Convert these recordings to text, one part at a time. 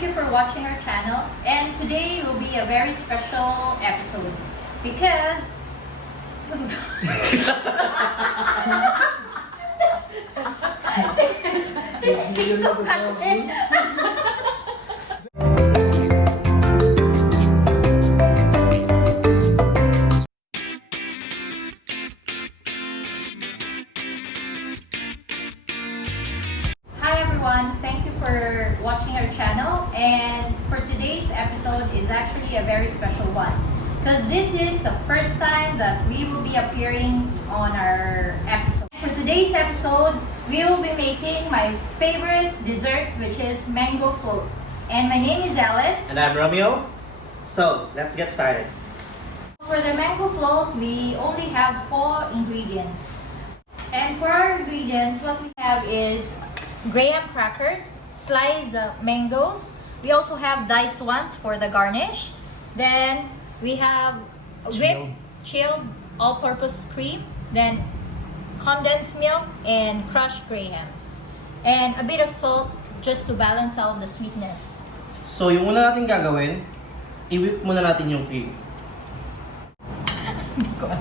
thank you for watching our channel. And today will be a very special episode because Hi everyone, thank you for watching our channel, and for today's episode is actually a very special one because this is the first time that we will be appearing on our episode. For today's episode, we will be making my favorite dessert, which is mango float. And my name is Ellen. And I'm Romeo. So, let's get started. For the mango float, we only have 4 ingredients. And for our ingredients, what we have is graham crackers, sliced mangoes. We also have diced ones for the garnish. Then we have whipped, chilled all-purpose cream. Then condensed milk and crushed grahams. And a bit of salt just to balance out the sweetness. So, yung una natin gagawin, i-whip muna natin yung cream. Hindi ko alam.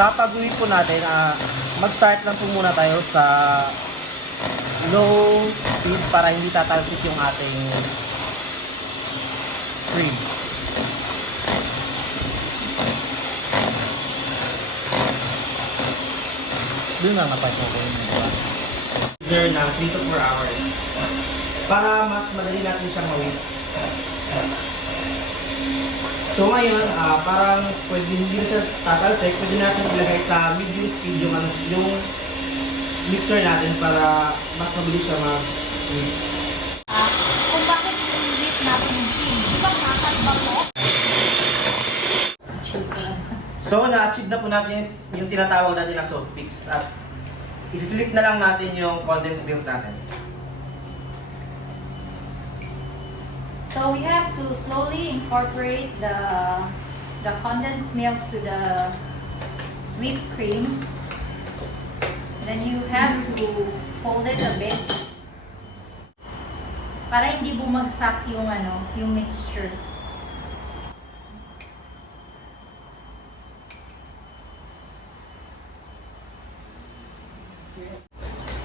Sa pag-whip po natin, mag-start lang po muna tayo sa low speed para hindi tatalsik yung ating cream. Doon lang napasok ko yun, diba? User ng 3 to 4 hours para mas madali natin siyang ma-whip. So ngayon, parang pwede hindi na siya tatalsik, pwede natin ilagay sa medium speed yung mixer natin para mas mabilis siya mag-whip. Kung bakit i-whip natin yung cream, di ba nakakadba mo? So na-achieve na po natin yung tinatawag natin na soft fix at i-flip na lang natin yung condensed milk natin. So we have to slowly incorporate the condensed milk to the whipped cream. Then you have to fold it a bit para hindi bumagsak yung mixture.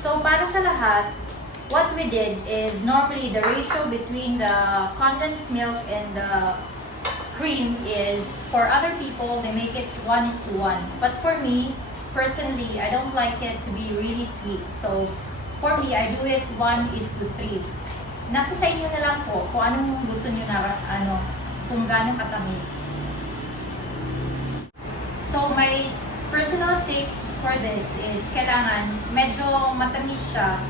So para sa lahat, what we did is normally the ratio between the condensed milk and the cream is, for other people, they make it 1:1. But for me, personally, I don't like it to be really sweet. So for me, I do it 1:3. Nasa sa inyo na lang po kung anong gusto nyo na, kung gaano katamis. So my personal take for this is kailangan medyo matamis siya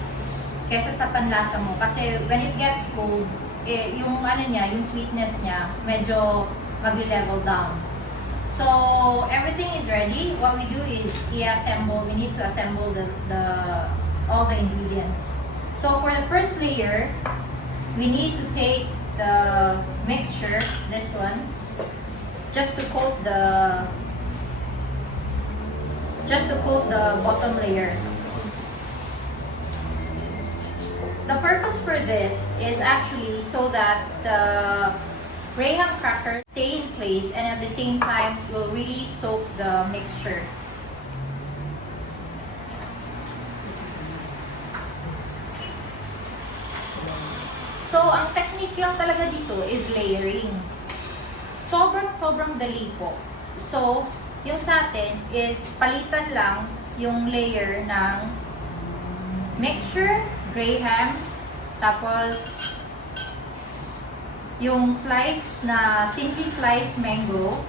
kesa sa panlasa mo. Kasi when it gets cold, yung yung sweetness niya, medyo mag-level down. So, everything is ready. What we do is we need to assemble all the ingredients. So, for the first layer, we need to take the mixture, this one, just to coat the bottom layer. The purpose for this is actually so that the graham crackers stay in place and at the same time will really soak the mixture. So, ang technique lang talaga dito is layering. Sobrang dali po. So, yung sa atin is palitan lang yung layer ng mixture, graham, tapos yung thinly sliced mango,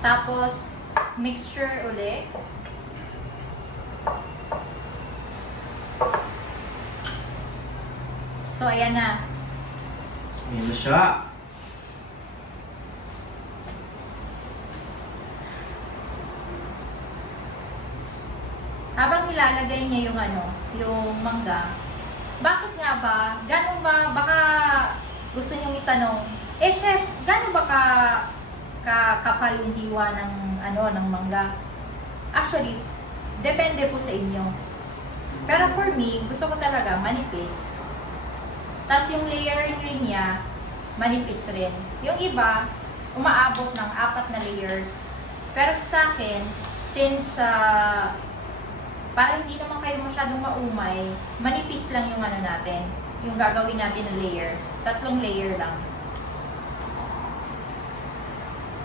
tapos mixture uli, so So, ayan na. Ayan na siya. Habang nilalagay niya yung yung mangga, bakit nga ba, gano'n ba, baka gusto niyong itanong, chef, gano'n ba kapal yung hiwa ng mangga? Actually, depende po sa inyo. Pero for me, gusto ko talaga manipis. Tapos yung layering rin niya, manipis rin. Yung iba, umaabot ng 4 na layers. Pero sa akin, since para hindi naman kayo masyadong maumay, manipis lang yung natin. Yung gagawin natin na layer. 3 layer lang.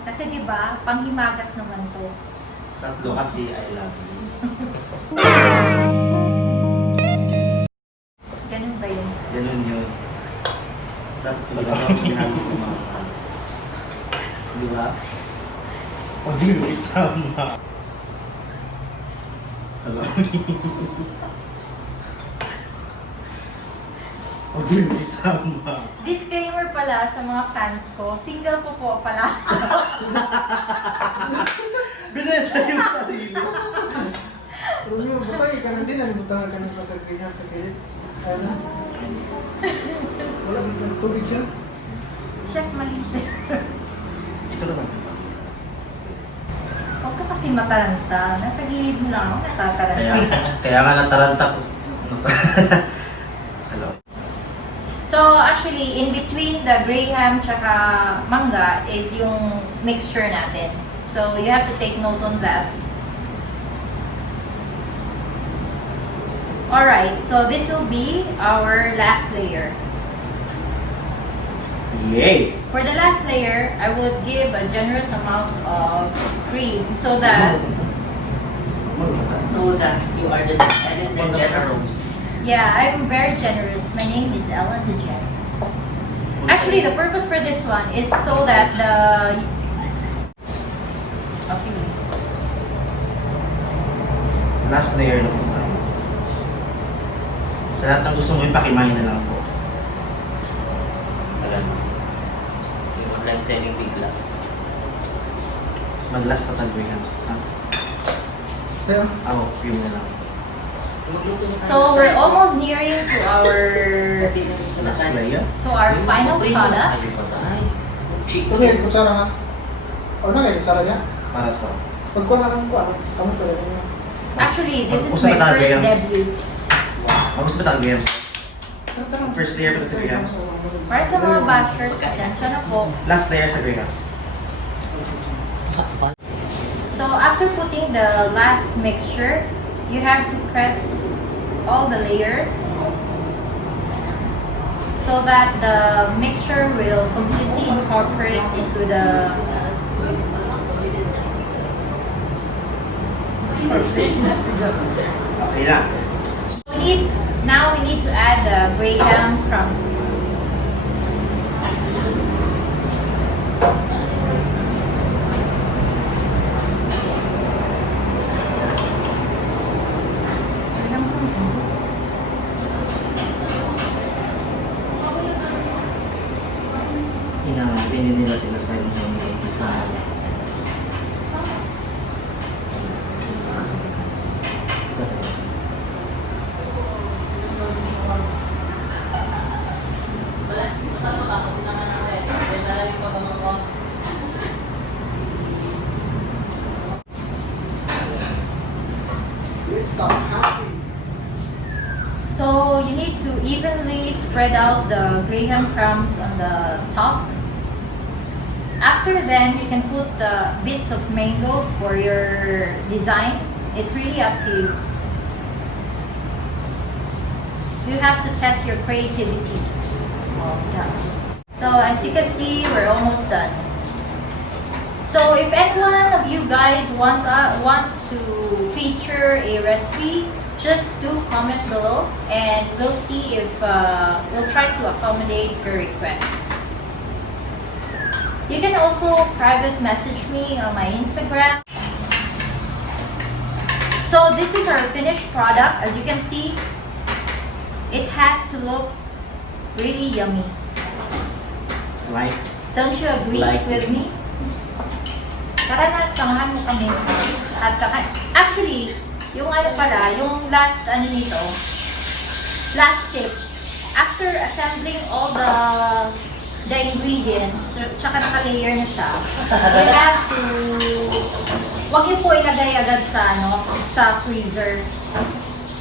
Kasi 'di ba, panghimagas naman 'to. 3 kasi I love you. Ganun ba yun? Ganun yun. Dapat talaga ako ginagawa ko mga di ba? O di mo isama. Hello? O di mo isama. Disclaimer pala sa mga fans ko, single ko po pala. Binenta yung sarili. Romeo, butay ka na din. Nalimutan ka ng pasagrihan sa kilit. Ano? Wala ba tubig siya? Chef, mali siya. Ito naman. Huwag ka kasi mataranta. Nasa gilid mo lang ako, natataranta. Kaya nga nataranta ko. Hello? So, actually, in between the graham tsaka mangga is yung mixture natin. So, you have to take note on that. Alright, so this will be our last layer. Yes! For the last layer, I would give a generous amount of cream so that, So that you are the Ellen the generous. yeah, I'm very generous. My name is Ellen the Generous. Actually, the purpose for this one is so that oh, sige. Last layer na po tayo. Sa lahat ng gusto mo, ipakimahin na lang po. Alam mo. Yung online selling bigla. Mag-last na grahams. Ha? Kaya? Ako, film na lang. So we're almost nearing to our Last layer? final product. Kaya kutsara ha? O na kaya kutsara niya? Para sa... Pagkuha na lang ko, kamo to yun. Actually, this is Usa my ba tayo, first Grahams? debut. Mag-gusto ba tayo grahams? First layer pa sa grahams. Para sa mga bashers, pasensya na po. Last layer sa graham. So after putting the last mixture, you have to press all the layers so that the mixture will completely incorporate into the Okay na. now we need to add the graham crumbs. Graham crumbs, no? Pinin nila sila style mo sa mga isa. Let's stop happy. So you need to evenly spread out the graham crumbs on the top. After then, you can put the bits of mangoes for your design. It's really up to you. You have to test your creativity. So as you can see, we're almost done. So if any one of you guys want to feature a recipe, just do comment below and we'll see if we'll try to accommodate your request. You can also private message me on my Instagram. So this is our finished product. As you can see, it has to look really yummy. Like, Don't you agree Like with me? Tara na, samahan mo kami. At saka, actually, yung ano pala, yung last ano nito, last tip, after assembling all the ingredients, tsaka naka-layer na siya, you have to, wag niyo po ilagay agad sa ano, sa freezer.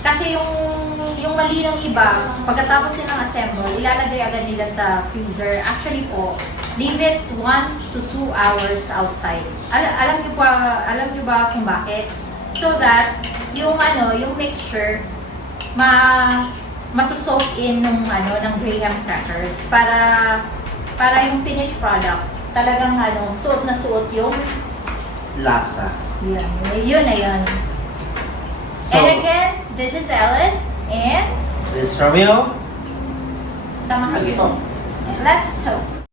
Kasi yung mali ng iba, pagkatapos ng assemble, ilalagay agad nila sa freezer. Actually po, leave it 1 to 2 hours outside. Alam niyo ba kung bakit? So that yung ano, yung mixture maso-soak in ng ano ng graham crackers para yung finished product talagang ano, suot na suot yung lasa. yun na yun. So, And again, this is Ellen and This is Romeo. sama Let's kami. talk. Let's talk.